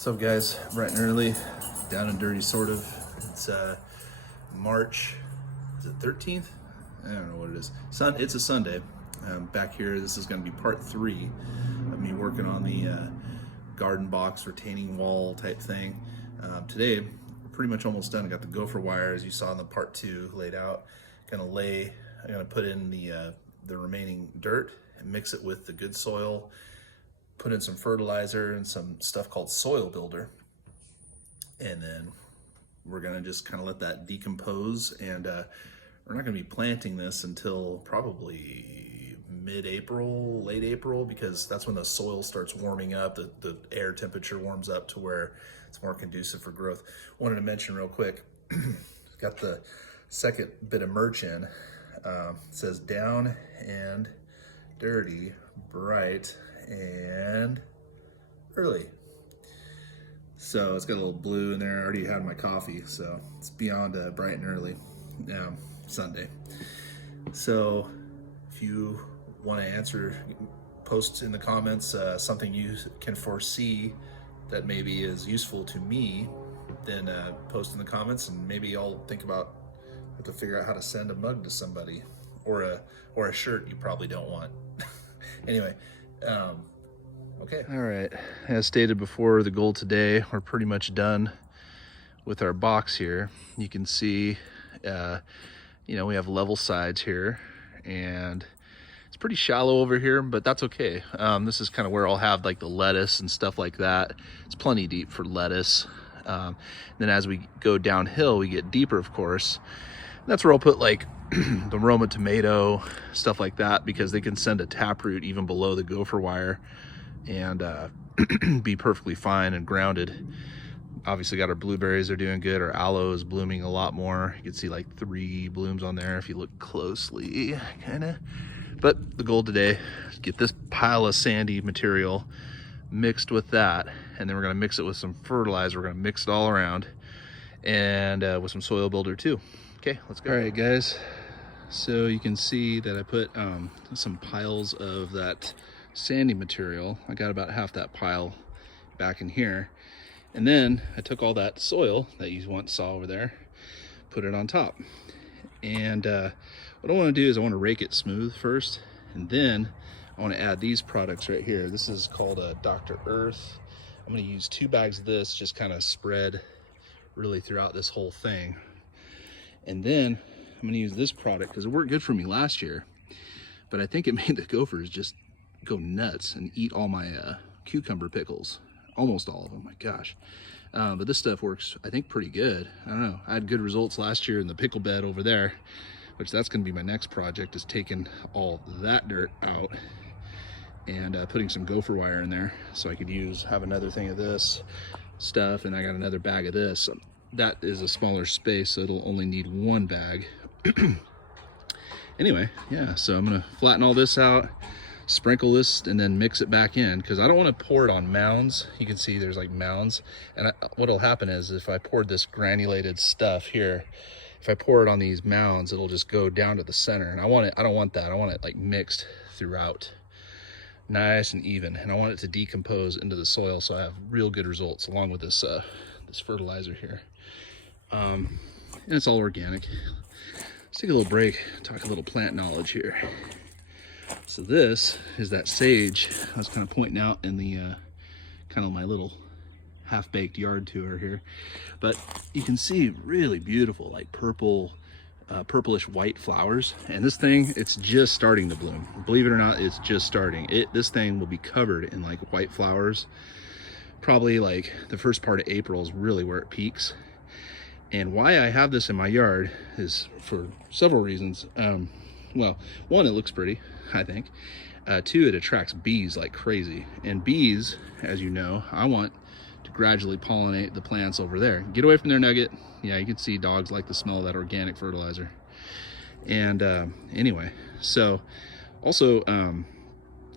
What's up, guys? Bright and early, down and dirty, sort of. It's March, is it 13th? I don't know what it is. It's a Sunday. Back here, this is going to be part 3 of me working on the garden box retaining wall type thing. Today, we're pretty much almost done. I got the gopher wire, as you saw in the part 2, laid out. I'm gonna put in the remaining dirt and mix it with the good soil. Put in some fertilizer and some stuff called soil builder, and then we're gonna just kind of let that decompose, and we're not gonna be planting this until probably mid-April, late April, because that's when the soil starts warming up, the air temperature warms up to where it's more conducive for growth. Wanted to mention real quick, got the second bit of merch in. It says down and dirty, bright and early. So it's got a little blue in there. I already had my coffee, so it's beyond bright and early now, Sunday. So if you want to answer, post in the comments something you can foresee that maybe is useful to me, then post in the comments, and maybe I'll think about how to figure out how to send a mug to somebody, or a shirt you probably don't want. Anyway, okay. All right, as stated before, the goal today, we're pretty much done with our box here. You can see, we have level sides here, and it's pretty shallow over here, but that's okay. This is kind of where I'll have like the lettuce and stuff like that. It's plenty deep for lettuce. Then as we go downhill, we get deeper, of course. That's where I'll put like the Roma tomato, stuff like that, because they can send a taproot even below the gopher wire and be perfectly fine and grounded. Obviously got our blueberries, they're doing good. Our aloe is blooming a lot more. You can see like 3 blooms on there if you look closely, kind of. But the goal today is get this pile of sandy material mixed with that, and then we're gonna mix it with some fertilizer. We're gonna mix it all around, and with some soil builder too. Okay, let's go. All right, guys. So you can see that I put some piles of that sandy material. I got about half that pile back in here. And then I took all that soil that you once saw over there, put it on top. And what I want to do is I want to rake it smooth first, and then I want to add these products right here. This is called a Dr. Earth. I'm going to use 2 bags of this, just kind of spread really throughout this whole thing. And then I'm going to use this product because it worked good for me last year, but I think it made the gophers just go nuts and eat all my cucumber pickles, almost all of them. My gosh. But this stuff works, I think, pretty good. I don't know, I had good results last year in the pickle bed over there, which that's going to be my next project, is taking all that dirt out and putting some gopher wire in there, so I could have another thing of this stuff, and I got another bag of this. That is a smaller space, so it'll only need 1 bag. Anyway, yeah, so I'm gonna flatten all this out, sprinkle this, and then mix it back in, because I don't want to pour it on mounds. You can see there's like mounds, and what'll happen is if I poured this granulated stuff here, if I pour it on these mounds, it'll just go down to the center, and I don't want that. I want it like mixed throughout, nice and even, and I want it to decompose into the soil, so I have real good results along with this this fertilizer here. And it's all organic. Let's take a little break, talk a little plant knowledge here. So this is that sage I was kind of pointing out in the kind of my little half-baked yard tour here, but you can see really beautiful, like purplish white flowers. And this thing, it's just starting to bloom. Believe it or not, it's just starting. This thing will be covered in like white flowers. Probably like the first part of April is really where it peaks. And why I have this in my yard is for several reasons. Well, 1, it looks pretty, I think. 2, it attracts bees like crazy. And bees, as you know, I want to gradually pollinate the plants over there. Get away from their nugget. Yeah, you can see dogs like the smell of that organic fertilizer. And anyway, so also,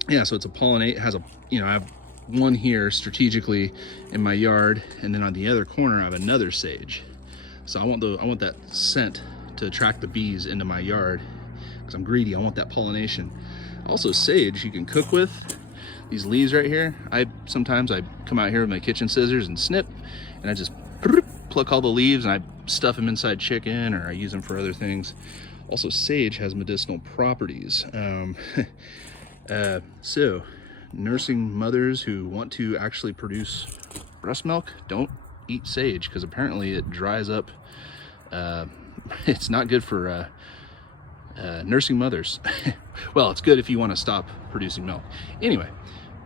yeah, so it's a pollinate. It has a, I have 1 here strategically in my yard, and then on the other corner I have another sage. So I want that scent to attract the bees into my yard, because I'm greedy. I want that pollination. Also, sage you can cook with. these leaves right here, sometimes I come out here with my kitchen scissors and snip, and I just pluck all the leaves and I stuff them inside chicken, or I use them for other things. Also, sage has medicinal properties. So nursing mothers who want to actually produce breast milk, don't eat sage, because apparently it dries up. It's not good for nursing mothers. Well, it's good if you want to stop producing milk. Anyway,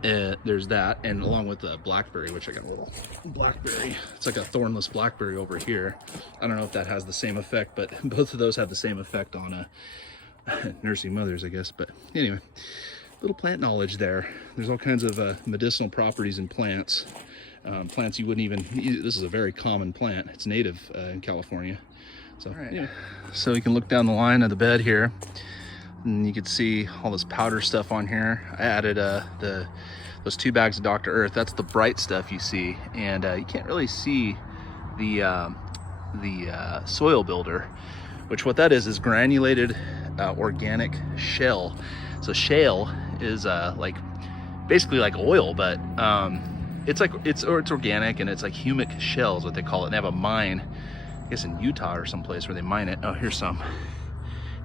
there's that, and along with the blackberry, which I got a little blackberry. It's like a thornless blackberry over here. I don't know if that has the same effect, but both of those have the same effect on nursing mothers, I guess. But anyway, little plant knowledge there. There's all kinds of medicinal properties in plants. Plants you wouldn't even, this is a very common plant. It's native in California. So, anyway. So you can look down the line of the bed here, and you can see all this powder stuff on here. I added those 2 bags of Dr. Earth. That's the bright stuff you see, and you can't really see the soil builder, which what that is granulated organic shale. So shale is like basically like oil, but it's organic, and it's like humic shells, what they call it. And they have a mine, I guess in Utah or someplace, where they mine it. Oh, here's some.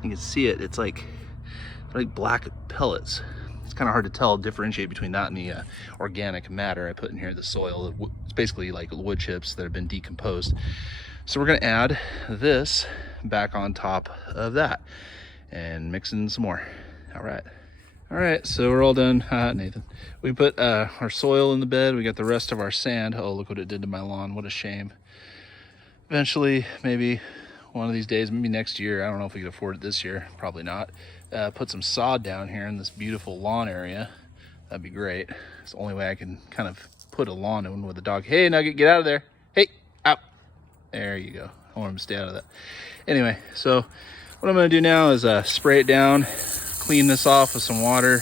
You can see it. It's like black pellets. It's kind of hard to tell, differentiate between that and the organic matter I put in here, the soil. It's basically like wood chips that have been decomposed. So we're gonna add this back on top of that and mix in some more. All right, so we're all done. Nathan, we put our soil in the bed. We got the rest of our sand. Oh, look what it did to my lawn. What a shame. Eventually, maybe one of these days, maybe next year, I don't know if we can afford it this year, probably not, put some sod down here in this beautiful lawn area. That'd be great. It's the only way I can kind of put a lawn in with a dog. Hey, Nugget, get out of there. Hey, out. There you go. I want him to stay out of that. Anyway, so what I'm gonna do now is spray it down, clean this off with some water.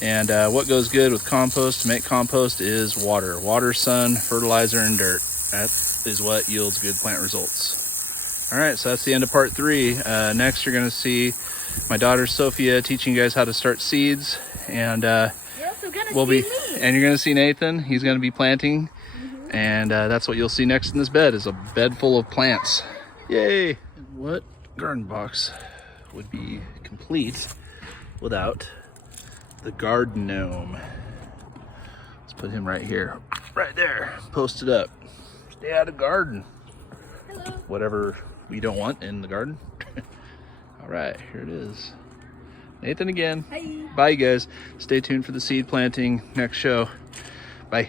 And what goes good with compost to make compost is water. Water, sun, fertilizer, and dirt. That is what yields good plant results. All right, so that's the end of part 3. Next, you're gonna see my daughter Sophia teaching you guys how to start seeds, and you're gonna see Nathan. He's gonna be planting, and that's what you'll see next in this bed, is a bed full of plants. Yay! What garden box would be complete without the garden gnome? Let's put him right here, right there, posted up. Stay out of garden. Hello. Whatever we don't want in the garden. All right, here it is. Nathan again. Hi. Bye, you guys. Stay tuned for the seed planting next show. Bye.